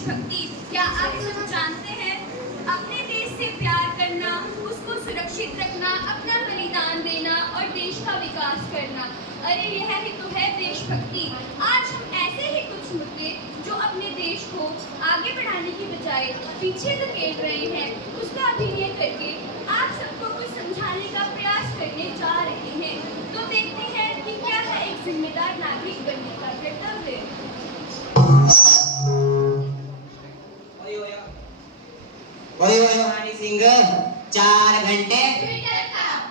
देशभक्ति। क्या आप सब जानते हैं, अपने देश से प्यार करना, उसको सुरक्षित रखना, अपना बलिदान देना और देश का विकास करना, अरे यह ही तो है देशभक्ति। आज हम ऐसे ही कुछ मुद्दे जो अपने देश को आगे बढ़ाने की बजाय पीछे धकेल रहे हैं, उसका अभिनय करके आप सबको कुछ समझाने का प्रयास करने जा रहे हैं। तो देखते हैं कि क्या है एक जिम्मेदार नागरिक बनने का कर्तव्य। हनी सिंह 4 घंटे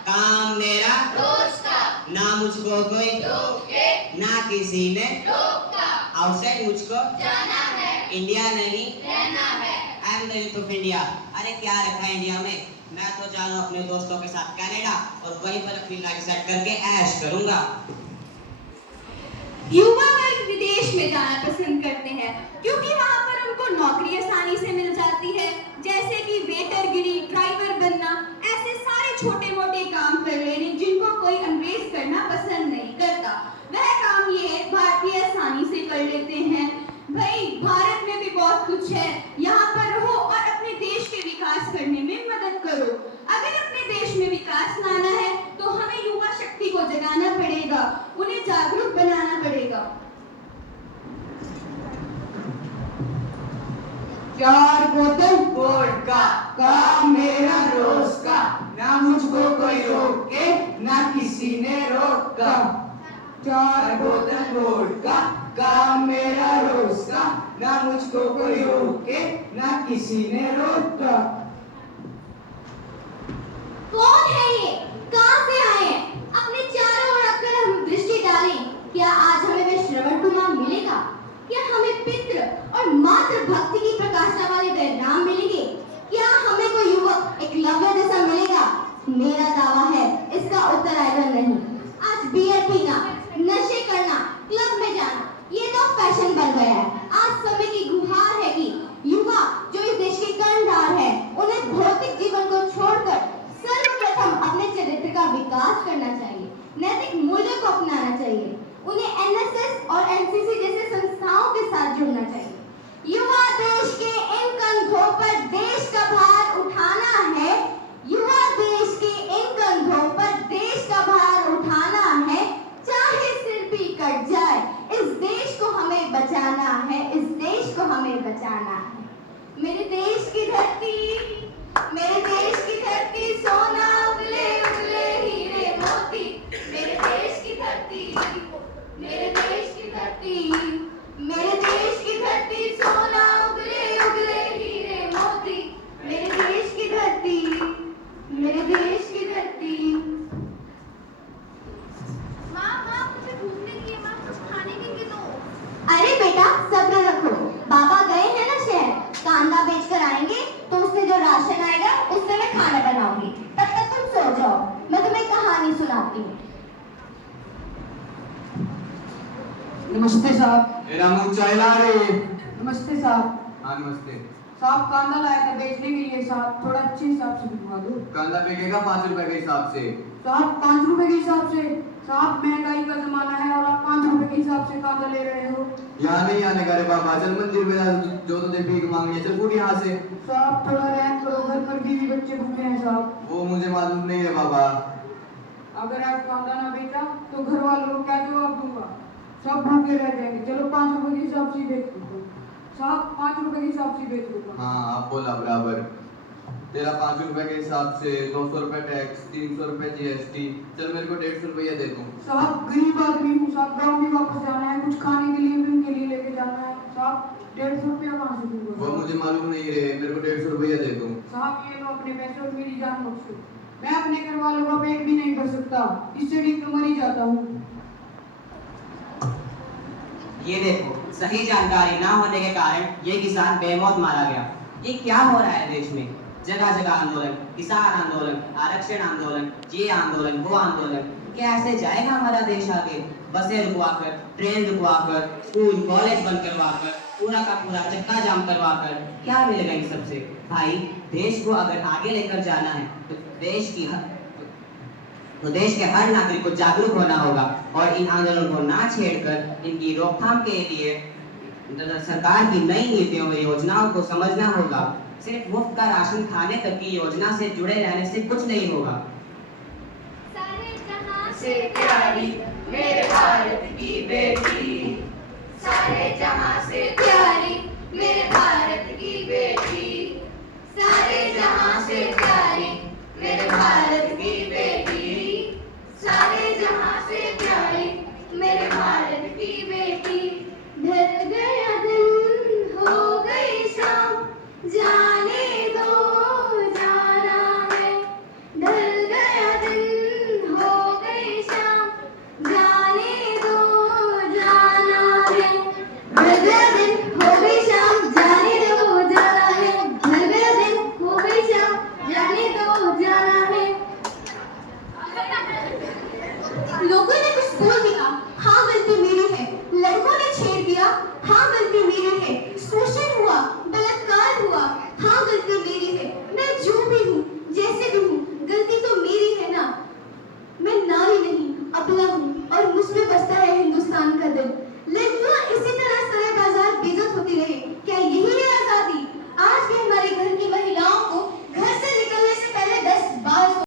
काम मेरा रोज का ना मुझको कोई रोके ना किसी ने रोका आउटसाइड मुझको जाना है इंडिया नहीं रहना है। I am the youth of India. अरे क्या रखा है इंडिया में, मैं तो जानू अपने दोस्तों के साथ कनाडा और वहीं पर अपनी लाइफ सेट करके ऐश करूंगा। युवा वर्ग विदेश में जाना पसंद करते हैं क्योंकि वहाँ पर उनको नौकरी आसानी से मिल जाती है, जैसे कि वेटरगिरी, ड्राइवर बनना, ऐसे सारे छोटे मोटे काम कर लेने जिनको कोई अंग्रेज करना पसंद नहीं करता। वह काम ये भारतीय आसानी से कर लेते हैं। भाई भारत में भी बहुत कुछ है, यहाँ पर रहो और अपने देश के विकास करने में मदद करो। अगर अपने देश में विकास लाना है तो हमें युवा शक्ति को जगाना पड़ेगा, उन्हें जागरूक बनाना पड़ेगा। 4 बोतल वोडका काम मेरा रोज का, ना मुझको कोई रोके ना किसी ने रोका। 4 बोतल वोडका काम मेरा रोज का, ना मुझको कोई रोके ना किसी ने रोका। कौन है ये? कहां से आए हैं? अपने चारों ओर अगर हम दृष्टि डालें, क्या आज हमें वे श्रवण कुमार मिलेगा? क्या हमें पितृ और मातृ भक्ति की प्रकाशना वाले बैरनाम मिलेंगे? क्या हमें कोई युवक एकलव्य जैसा मिलेगा? मेरा दावा है इसका उत्तर आएगा नहीं। आज बियर पीना, नशे करना, क्लब में जाना, ये तो फैशन बन गया है। आज समय की गुहार है कि युवा जो इस देश के कर्णधार है, उन्हें भौतिक जीवन को छोड़कर सर्वप्रथम अपने चरित्र का विकास करना चाहिए, नैतिक मूल्यों को अपनाना चाहिए, उन्हें एनएसएस और एनसीसी जैसे संस्थाओं के साथ जुड़ना चाहिए। युवा देश के इन कंधों पर देश का भार उठाना है। युवा देश के इन कंधों पर देश का भार उठाना है, चाहे सिर भी कट जाए। इस देश को हमें बचाना है, इस देश को हमें बचाना है। मेरे देश की धरती, मेरे देश की धरती, सोना उगले उगले हीरे मोती। मेरे देश की धरती, मेरे देश की धरती, मेरे देश की धरती, सोना उगले उगले हीरे मोती। मेरे देश की धरती, मेरे देश की धरती। माँ मुझे घूमने के लिए, माँ कुछ खाने के लिए दो। अरे बेटा सब्र रखो, बाबा गए हैं ना शहर, कांदा बेचकर आएंगे तो उससे जो राशन आएगा उससे मैं खाना बनाऊंगी। तब तक तुम सो जाओ, मैं तुम्हें कहानी सुनाती हूँ। नमस्ते साहब। मेरा मुंह चला रे। नमस्ते साहब। हाँ नमस्ते। साहब कांदा लाया था बेचने के लिए साहब, थोड़ा अच्छे हिसाब से बिकवा दो। कांदा बिकेगा 5 रुपए के हिसाब से। साहब 5 रुपए के हिसाब से? साहब महंगाई का जमाना है और आप 5 रुपए के हिसाब से कांदा ले रहे हो। यहाँ नहीं आने का रे बाबा, चल मंदिर में जा, जो तुझे भीख मांगनी है चल फूट यहाँ से। साहब थोड़ा रहम करो, घर पर बीवी बच्चे भूखे हैं साहब। वो मुझे मालूम नहीं है बाबा। अगर आप कांदा ना बेचा तो घर वालों को क्या जवाब दूंगा? सब भूखे रह जाएंगे। चलो 5 रुपए के हिसाब से बेच दो साहब, 5 रुपए के हिसाब से बेच दो। हाँ आप बोला बराबर। तेरा 5 रुपए के हिसाब से 200 रुपए टैक्स, 300 रुपए जीएसटी, चल मेरे को 150 रुपया दे दूँ। साहब गरीब आदमी हूँ साहब, गाँव भी वापस जाना है, कुछ खाने के लिए भी उनके लिए लेके जाना है साहब। 150 रुपया कहाँ से दूंगा? वो मुझे मालूम नहीं रे, मेरे को 150 रुपया दे दूँ। साहब ये लो अपने पैसे और मेरी जान बख्शो। मैं अपने घर वालों का पेट भी नहीं भर सकता, इससे ठीक तो मर ही जाता हूँ। ये देखो, सही जानकारी ना होने के कारण ये किसान बेमौत मारा गया। ये क्या हो रहा है देश में? जगह जगह आंदोलन, किसान आंदोलन, आरक्षण आंदोलन, ये आंदोलन, वो आंदोलन। कैसे जाएगा हमारा देश आगे? बसें रुकवाकर, ट्रेन रुकवाकर, स्कूल कॉलेज बंद करवाकर, पूरा का पूरा चक्का जाम करवाकर क्या मिलेगा इन सबसे? भाई देश को अगर आगे लेकर जाना है तो देश के हर नागरिक को जागरूक होना होगा और इन आंदोलनों को ना छेड़कर इनकी रोकथाम के लिए सरकार की नई नीतियों व योजनाओं को समझना होगा। सिर्फ मुफ्त का राशन खाने तक की योजना से जुड़े रहने से कुछ नहीं होगा। सारे जहां से प्यारी मेरे भारत की बेटी, सारे जहां से प्यारी मेरे भारत की बेटी, सारे जहां से प्यारी मेरे भारत की बेटी, सारे जहां से प्यारी मेरे भारत की बेटी। ढल गया दिन हो गई शाम, जाने दो जाना है। ढल गया दिन हो गई शाम, जाने दो जाना है। ढल गया दिन हो गई शाम, जाने दो जाना है। ढल गया दिन हो गई शाम, जाने दो जाना है। लोगों ने कुछ बोल दिया, हाँ गलती मेरी है। लड़कों ने छेड़ दिया, हाँ गलती मेरी है। शोषण हुआ, बलात्कार हुआ, हाँ गलती मेरी है। मैं जो भी हूँ, जैसे भी हूँ, गलती तो मेरी है ना। मैं नारी नहीं, अबला हूँ।